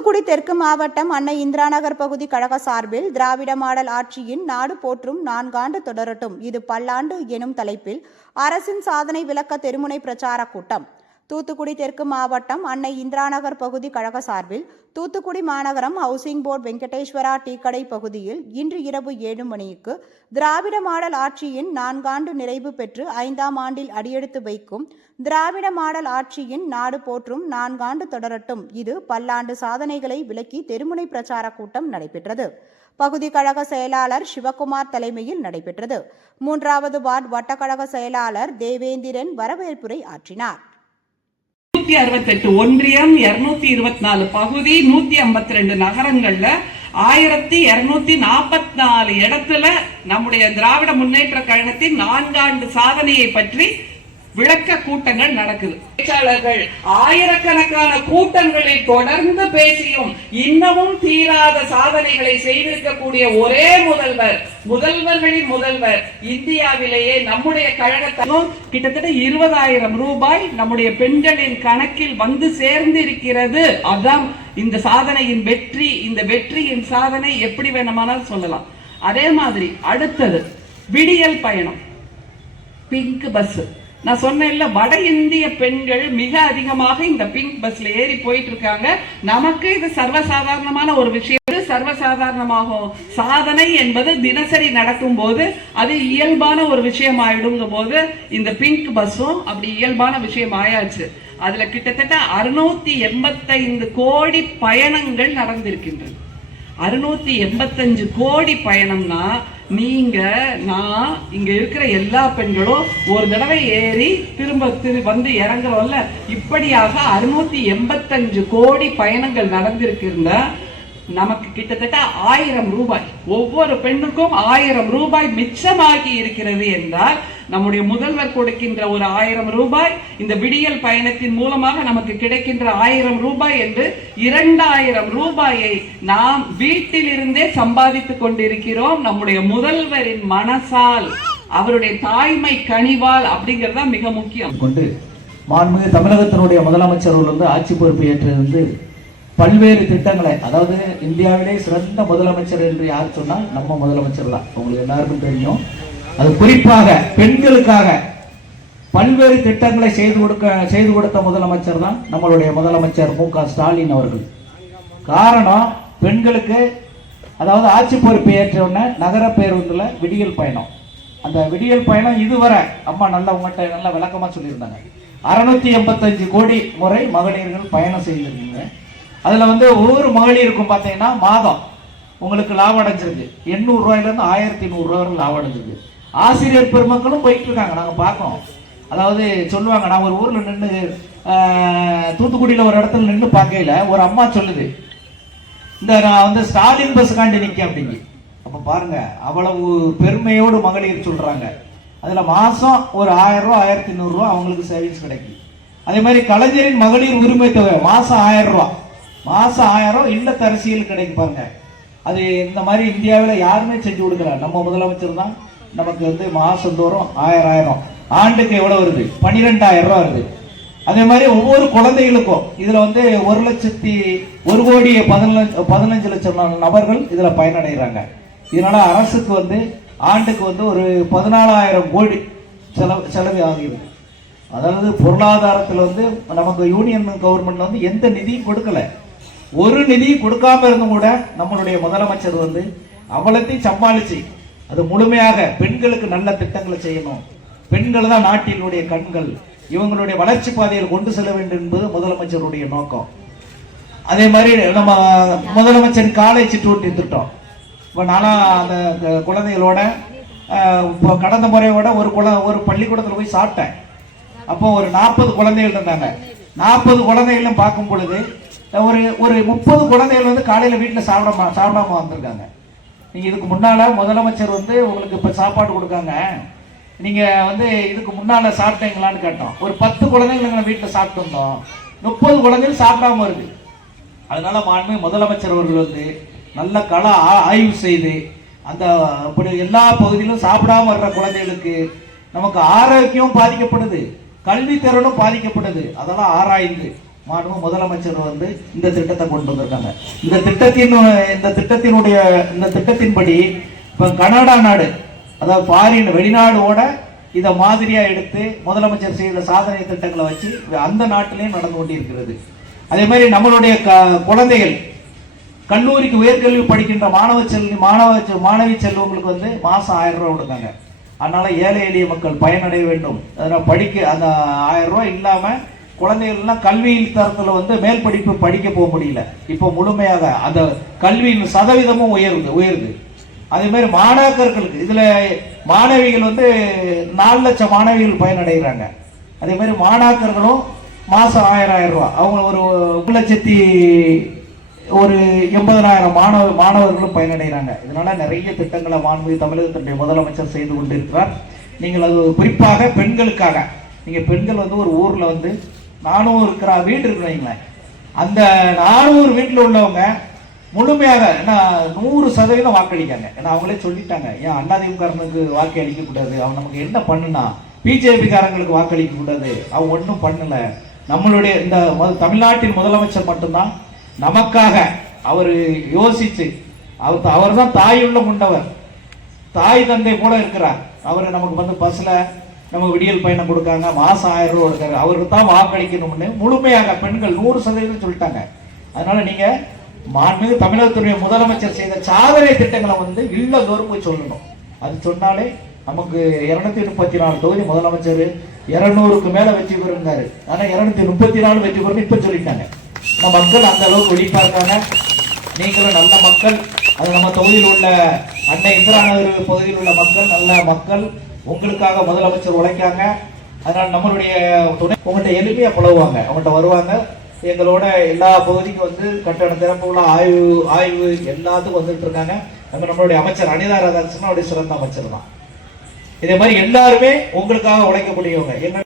தெற்கு மாவட்டம் அன்னை இந்திரா நகர் பகுதி கழக சார்பில் திராவிட மாடல் ஆட்சியின் நாடு போற்றும் நான்காண்டு தொடரட்டும். இது பல்லாண்டு எனும் தலைப்பில் அரசின் சாதனை விளக்க தெருமுனை பிரச்சார கூட்டம். தூத்துக்குடி தெற்கு மாவட்டம் அன்னை இந்திராநகர் பகுதி கழக சார்பில் தூத்துக்குடி மாநகரம் ஹவுசிங் போர்டு வெங்கடேஸ்வரா டீக்கடை பகுதியில் இன்று இரவு ஏழு மணிக்கு திராவிட மாடல் ஆட்சியின் நான்காண்டு நிறைவு பெற்று ஐந்தாம் ஆண்டில் அடியெடுத்து வைக்கும் திராவிட மாடல் ஆட்சியின் நாடு போற்றும் நான்காண்டு தொடரட்டும். இது பல்லாண்டு சாதனைகளை விளக்கி தெருமுனை பிரச்சார கூட்டம் நடைபெற்றது. பகுதி கழக செயலாளர் சிவகுமார் தலைமையில் நடைபெற்றது. மூன்றாவது வார்டு வட்டக்கழக செயலாளர் தேவேந்திரன் வரவேற்புரை ஆற்றினார். நூத்தி அறுபத்தெட்டு ஒன்றியம் இருநூத்தி இருபத்தி நாலு பகுதி நூத்தி ஐம்பத்தி ரெண்டு நகரங்கள்ல ஆயிரத்தி இருநூத்தி நாற்பத்தி நாலு இடத்துல நம்முடைய திராவிட முன்னேற்ற கழகத்தின் நான்காண்டு சாதனையை பற்றி விளக்க கூட்டங்கள் நடக்குது. பேச்சாளர்கள் ஆயிரக்கணக்கான கூட்டங்களில் தொடர்ந்து பேசியும் இன்னமும் தீராத சாதனைகளை செய்திருக்கக்கூடிய ஒரே முதல்வர் முதல்வர்களின் முதல்வர் இந்தியாவிலேயே நம்முடைய கழகத்திலும் கிட்டத்தட்ட இருபதாயிரம் ரூபாய் நம்முடைய பெண்களின் கணக்கில் வந்து சேர்ந்து இருக்கிறது அதான் இந்த சாதனையின் வெற்றி இந்த வெற்றியின் சாதனை எப்படி வேணுமானாலும் சொல்லலாம். அதே மாதிரி அடுத்தது விடியல் பயணம். பிங்க் பஸ் நான் சொன்னேன்ல வட இந்திய பெண்கள் மிக அதிகமாக இந்த பிங்க் பஸ்ல ஏறி போயிட்டு இருக்காங்க நமக்கு இது சர்வசாதாரணமான ஒரு விஷயம். சர்வசாதாரணமாகும். சாதனை என்பது தினசரி நடக்கும் போது அது இயல்பான ஒரு விஷயம் ஆயிடுங்கும் போது இந்த பிங்க் பஸ்ஸும் அப்படி இயல்பான விஷயம் ஆயாச்சு அதுல கிட்டத்தட்ட அறுநூத்தி எண்பத்தைந்து கோடி பயணங்கள் நடந்திருக்கின்றன. அறுநூத்தி எண்பத்தஞ்சு கோடி பயணம்னா நீங்க நான் இங்க இருக்கிற எல்லா பெண்களும் ஒரு தடவை ஏறி திரும்ப திரு வந்து இறங்குறோம்ல. இப்படியாக அறுநூத்தி எண்பத்தஞ்சு கோடி பயணங்கள் நடந்திருக்கிருந்தா நமக்கு கிட்டத்தட்ட ஆயிரம் ரூபாய். ஒவ்வொரு பெண்ணுக்கும் ஆயிரம் ரூபாய் மிச்சமாகி இருக்கிறது என்றால் நம்முடைய முதல்வர் கொடுக்கின்ற ஒரு ஆயிரம் ரூபாய் இந்த விடியல் பயணத்தின் மூலமாக நமக்கு கிடைக்கின்ற ஆயிரம் ரூபாய் என்று இரண்டாயிரம் ரூபாயை நாம் வீட்டிலிருந்தே சம்பாதித்துக் கொண்டிருக்கிறோம். நம்முடைய முதல்வரின் மனசால் அவருடைய தாய்மை கனிவால் அப்படிங்கிறது மிக முக்கியம். கொண்டு மாண்புமிகு தமிழகத்தினுடைய முதலமைச்சர் வந்து ஆட்சி பொறுப்பு ஏற்றிருந்து வந்து பல்வேறு திட்டங்களை அதாவது இந்தியாவிலே சிறந்த முதலமைச்சர் என்று யார் சொன்னால் நம்ம முதலமைச்சர் தான். உங்களுக்கு எல்லாருக்கும் தெரியும். அது குறிப்பாக பெண்களுக்காக பல்வேறு திட்டங்களை செய்து கொடுக்க செய்து கொடுத்த முதலமைச்சர் தான் நம்மளுடைய முதலமைச்சர் மு க ஸ்டாலின் அவர்கள். காரணம் பெண்களுக்கு அதாவது ஆட்சி பொறுப்பு ஏற்ற உடனே நகர பேருந்தில் விடியல் பயணம். அந்த விடியல் பயணம் இதுவரை அம்மா நல்லா உங்கள்கிட்ட நல்லா விளக்கமாக சொல்லியிருந்தாங்க. அறுநூத்தி எண்பத்தஞ்சு கோடி முறை மகளிர்கள் பயணம் செய்திருக்கீங்க அதில் வந்து ஒவ்வொரு மகளிருக்கும் பார்த்தீங்கன்னா மாதம் உங்களுக்கு லாபம் அடைஞ்சிருக்கு எண்ணூறு ஆயிரத்தி நூறுரூவா வரை லாபம் அடைஞ்சிருக்கு ஆசிரியர் பெருமக்களும் போயிட்டு இருக்காங்க நாங்கள் பார்க்கோம் அதாவது சொல்லுவாங்க நான் ஒரு ஊரில் நின்று தூத்துக்குடியில் ஒரு இடத்துல நின்று பார்க்கையில ஒரு அம்மா சொல்லுது இந்த நான் வந்து ஸ்டாலின் பஸ்ஸுக்காண்டி நிற்க அப்படிங்க. அப்போ பாருங்க அவ்வளவு பெருமையோடு மகளிர் சொல்கிறாங்க அதில் மாதம் ஒரு ஆயிரம் ஆயிரத்தி நூறுரூவா அவங்களுக்கு சேவிங்ஸ் கிடைக்கும் அதே மாதிரி கலைஞரின் மகளிர் உரிமை தொகை மாதம் ஆயிரம் ரூபா. மாசம் ஆயிரம் இல்லத்தரசியல் கிடைக்கும் பாருங்க. அது இந்த மாதிரி இந்தியாவில் யாருமே செஞ்சு கொடுக்கல. நம்ம முதலமைச்சர் தான் நமக்கு வந்து மாசந்தோறும் ஆயிரம் ஆயிரம். ஆண்டுக்கு எவ்வளோ வருது? பன்னிரெண்டாயிரம் ரூபா வருது. அதே மாதிரி ஒவ்வொரு குழந்தைகளுக்கும் இதில் வந்து ஒரு லட்சத்தி ஒரு கோடி பதினஞ்சு பதினஞ்சு லட்சம் நபர்கள் இதில் பயனடைகிறாங்க. இதனால் அரசுக்கு வந்து ஆண்டுக்கு வந்து ஒரு பதினாலாயிரம் கோடி செலவு செலவு ஆகிறது அதாவது பொருளாதாரத்தில் வந்து நமக்கு யூனியன் கவர்மெண்ட் வந்து எந்த நிதியும் கொடுக்கல. ஒரு நிதி கொடுக்காம இருந்தும் கூட நம்மளுடைய முதலமைச்சர் வந்து அவ்வளத்தையும் சமாளிச்சு அது முழுமையாக பெண்களுக்கு நல்ல திட்டங்களை செய்யணும். பெண்கள் தான் நாட்டினுடைய கண்கள். இவங்களுடைய வளர்ச்சி பாதையில் கொண்டு செல்ல வேண்டும் என்பது முதலமைச்சருடைய நோக்கம். அதே மாதிரி நம்ம முதலமைச்சர் காலை சிற்றுண்டி திட்டம் இப்போ நானும் அந்த அந்த குழந்தைகளோட இப்போ கடந்த முறையோட ஒரு குழ ஒரு பள்ளிக்கூடத்தில் போய் சாப்பிட்டேன். அப்போ ஒரு நாற்பது குழந்தைகள் இருந்தாங்க. நாற்பது குழந்தைகளும் பார்க்கும் பொழுது ஒரு ஒரு முப்பது குழந்தைகள் வந்து காலையில் வீட்டில் சாப்பிடாம சாப்பிடாம வந்திருக்காங்க. நீங்கள் இதுக்கு முன்னால் முதலமைச்சர் வந்து உங்களுக்கு இப்போ சாப்பாடு கொடுக்காங்க. நீங்கள் வந்து இதுக்கு முன்னால் சாப்பிட்டீங்களான்னு கேட்டோம். ஒரு பத்து குழந்தைகள் எங்களை வீட்டில் சாப்பிட்டு முப்பது குழந்தைகள் சாப்பிடாம இருக்கு அதனால மாண்பு முதலமைச்சர் அவர்கள் வந்து நல்ல கள ஆ- ஆய்வு செய்து அந்த அப்படி எல்லா பகுதியிலும் சாப்பிடாம வர்ற குழந்தைகளுக்கு நமக்கு ஆரோக்கியம் பாதிக்கப்படுது. கல்வி திறனும் பாதிக்கப்படுது. அதெல்லாம் ஆராய்ந்து மாண்பு முதலமைச்சர் வந்து இந்த திட்டத்தை கொண்டு வந்திருக்காங்க. இந்த திட்டத்தின் இந்த திட்டத்தினுடைய இந்த திட்டத்தின்படி இப்போ கனடா நாடு அதாவது ஃபாரின் வெளிநாடோட இதை மாதிரியாக எடுத்து முதலமைச்சர் செய்த சாதனை திட்டங்களை வச்சு அந்த நாட்டிலையும் நடந்து கொண்டிருக்கிறது. அதே மாதிரி நம்மளுடைய க- குழந்தைகள் கல்லூரிக்கு உயர்கல்வி படிக்கின்ற மாணவ செல்வி மாணவ செ- மாணவி செல்வங்களுக்கு வந்து மாதம் ஆயிரம் ரூபா கொடுக்காங்க. அதனால ஏழை எளிய மக்கள் பயனடைய வேண்டும். அதனால் படிக்க அந்த ஆயிரம் ரூபா இல்லாமல் குழந்தைகள்லாம் கல்வியில் தரத்தில் வந்து மேல் படிப்பு படிக்க போக முடியல. இப்போ முழுமையாக அந்த கல்வியின் சதவீதமும் உயருது உயருது. அதே மாதிரி மாணாக்கர்களுக்கு இதில் மாணவிகள் வந்து நாலு லட்சம் மாணவிகள் பயனடைகிறாங்க. அதே மாதிரி மாணாக்கர்களும் மாதம் ஆயிரம் ஆயிரம் ரூபா அவங்க ஒரு ஒரு லட்சத்தி ஒரு எண்பதனாயிரம் மாணவ மாணவர்களும் பயனடைகிறாங்க. இதனால் நிறைய திட்டங்களை மாண்பு தமிழகத்தினுடைய முதலமைச்சர் செய்து கொண்டிருக்கிறார். நீங்கள் அது குறிப்பாக பெண்களுக்காக நீங்கள் பெண்கள் வந்து ஒரு ஊரில் வந்து நானூறு இருக்கிற வீடு இருக்கு வைங்களேன். அந்த நானூறு வீட்டில் உள்ளவங்க முழுமையாக ஏன்னா நூறு சதவீதம் வாக்களிக்காங்க. ஏன்னா அவங்களே சொல்லிட்டாங்க ஏன் அண்ணாதிமுகாரனுக்கு வாக்கு அளிக்கக்கூடாது அவன் நமக்கு என்ன பண்ணுனா? பிஜேபிக்காரங்களுக்கு வாக்களிக்கக்கூடாது வாக்களிக்க கூடாது அவன் ஒன்றும் பண்ணல. நம்மளுடைய இந்த தமிழ்நாட்டின் முதலமைச்சர் மட்டும்தான் நமக்காக அவர் யோசிச்சு அவர் அவர் தான் தாயுள்ள கொண்டவர் தாய் தந்தை போல இருக்கிறார். அவர் நமக்கு வந்து பஸ்ல நமக்கு விடியல் பயணம் கொடுக்காங்க மாதம் ஆயிரம் ரூபாய் இருக்காரு அவருக்கு தான் வாக்களிக்கணும்னு முழுமையாக பெண்கள் நூறு சதவீதம் சொல்லிட்டாங்க. அதனால நீங்க மாண்புமிகு தமிழகத்துடைய முதலமைச்சர் செய்த சாதனை திட்டங்களை வந்து இல்லதோறும் போய் சொல்லணும். அது சொன்னாலே நமக்கு இருநூத்தி முப்பத்தி நாலு தொகுதி முதலமைச்சர் இருநூறுக்கு மேல வெற்றி பெறுங்காரு. ஆனா இருநூத்தி முப்பத்தி நாலு வெற்றி பெறும் இப்ப சொல்லிட்டாங்க. நம்ம மக்கள் அந்த அளவுக்கு ஒழிப்பா இருக்காங்க. நீங்களும் நல்ல மக்கள். அது நம்ம தொகுதியில் உள்ள அன்னை இந்திரா நகர் பகுதியில் உள்ள மக்கள் நல்ல மக்கள். உங்களுக்காக முதலமைச்சர் உழைக்காங்க. அதனால் நம்மளுடைய துணை உங்கள்கிட்ட எளிமையாக பழகுவாங்க அவங்கள்ட்ட வருவாங்க. எங்களோட எல்லா பகுதிக்கும் வந்து கட்டண திறப்பு உள்ள ஆய்வு ஆய்வு எல்லாத்துக்கும் வந்துட்டு இருக்காங்க. நம்ம நம்மளுடைய அமைச்சர் அனிதா ராதாகிருஷ்ணன் அவருடைய சிறந்த அமைச்சர் தான். இதே மாதிரி எல்லாருமே உங்களுக்காக உழைக்கக்கூடியவங்க. என்ன